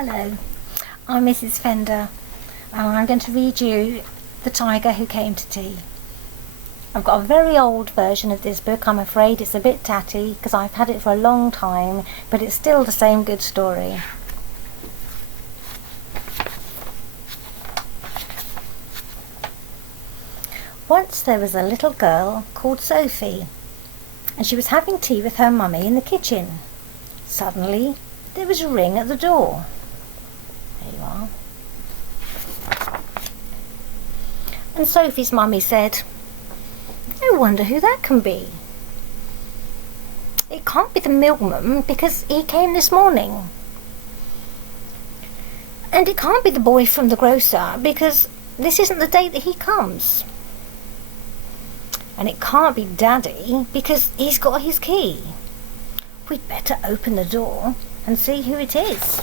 Hello, I'm Mrs Fender and I'm going to read you The Tiger Who Came to Tea. I've got a very old version of this book. I'm afraid it's a bit tatty because I've had it for a long time, but it's still the same good story. Once there was a little girl called Sophie, and she was having tea with her mummy in the kitchen. Suddenly there was a ring at the door. There you are. And Sophie's mummy said, "I wonder who that can be. It can't be the milkman because he came this morning. And it can't be the boy from the grocer because this isn't the day that he comes. And it can't be Daddy because he's got his key. We'd better open the door and see who it is."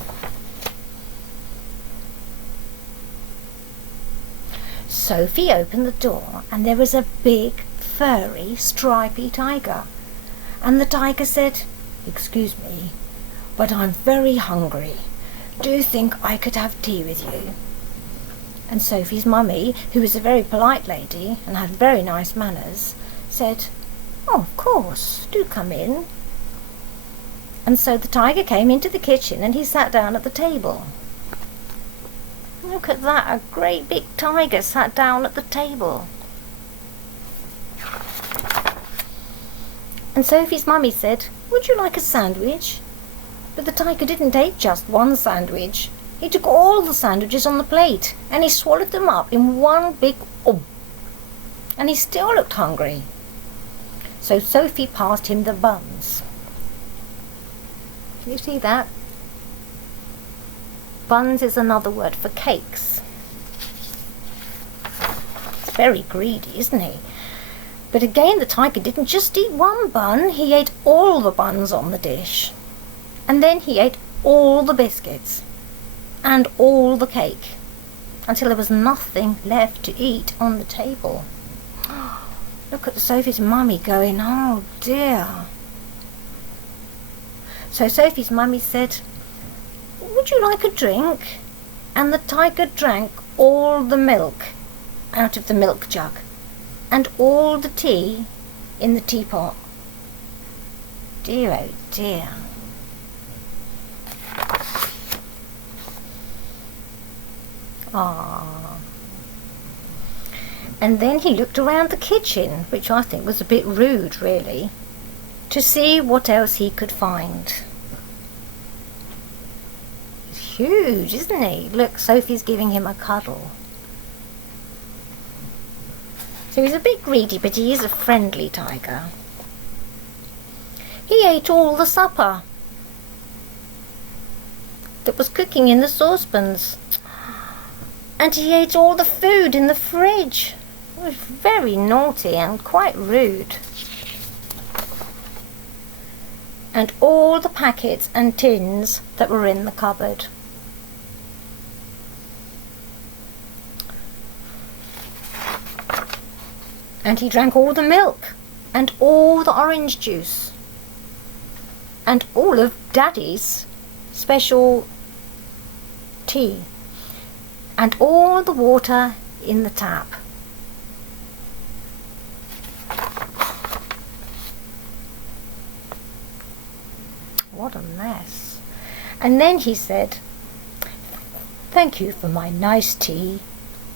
Sophie opened the door and there was a big, furry, stripy tiger. And the tiger said, "Excuse me, but I'm very hungry. Do you think I could have tea with you?" And Sophie's mummy, who was a very polite lady and had very nice manners, said, "Oh, of course, do come in." And so the tiger came into the kitchen and he sat down at the table. Look at that, a great big tiger sat down at the table. And Sophie's mummy said, "Would you like a sandwich?" But the tiger didn't take just one sandwich. He took all the sandwiches on the plate and he swallowed them up in one big and he still looked hungry. So Sophie passed him the buns. Can you see that? Buns is another word for cakes. It's very greedy, isn't he? But again, the tiger didn't just eat one bun, he ate all the buns on the dish. And then he ate all the biscuits and all the cake until there was nothing left to eat on the table. Look at Sophie's mummy going, "Oh dear." So Sophie's mummy said, "Would you like a drink?" And the tiger drank all the milk out of the milk jug and all the tea in the teapot. Dear, oh dear. Ah. And then he looked around the kitchen, which I think was a bit rude really, to see what else he could find. He's huge, isn't he? Look, Sophie's giving him a cuddle. So he's a bit greedy, but he is a friendly tiger. He ate all the supper that was cooking in the saucepans. And he ate all the food in the fridge. It was very naughty and quite rude. And all the packets and tins that were in the cupboard. And he drank all the milk and all the orange juice and all of Daddy's special tea and all the water in the tap. What a mess. And then he said, "Thank you for my nice tea.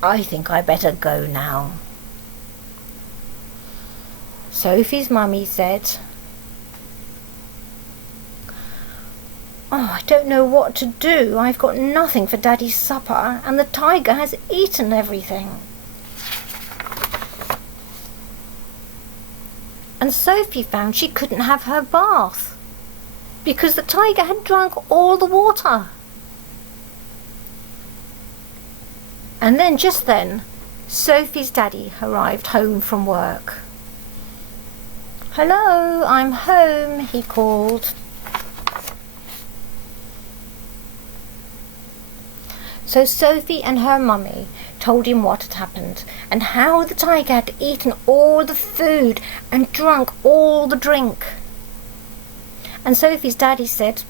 I think I better go now." Sophie's mummy said, "Oh, I don't know what to do. I've got nothing for Daddy's supper and the tiger has eaten everything." And Sophie found she couldn't have her bath because the tiger had drunk all the water. And then, just then, Sophie's daddy arrived home from work. "Hello, I'm home," he called. So Sophie and her mummy told him what had happened and how the tiger had eaten all the food and drunk all the drink. And Sophie's daddy said,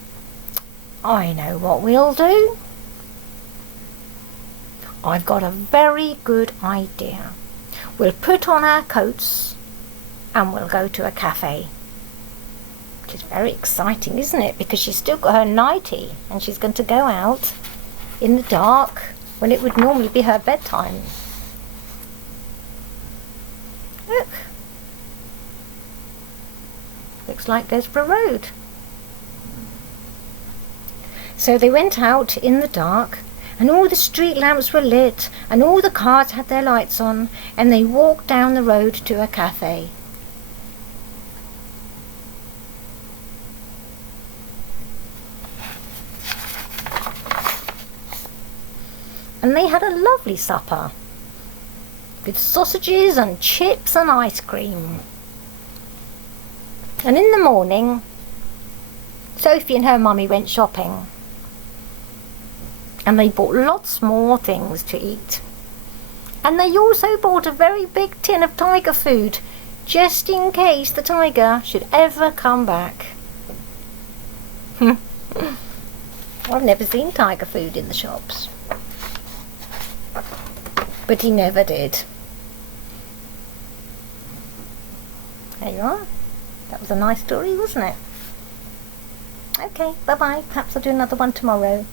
I know what we'll do. I've got a very good idea. We'll put on our coats and we'll go to a cafe. Which is very exciting, isn't it? Because she's still got her nightie and she's going to go out in the dark when it would normally be her bedtime. Look. Looks like Desborough Road. So they went out in the dark, and all the street lamps were lit, and all the cars had their lights on, and they walked down the road to a cafe. And they had a lovely supper, with sausages and chips and ice cream. And in the morning, Sophie and her mummy went shopping. And they bought lots more things to eat. And they also bought a very big tin of tiger food, just in case the tiger should ever come back. I've never seen tiger food in the shops. But he never did. There you are. That was a nice story, wasn't it? Okay, bye-bye. Perhaps I'll do another one tomorrow.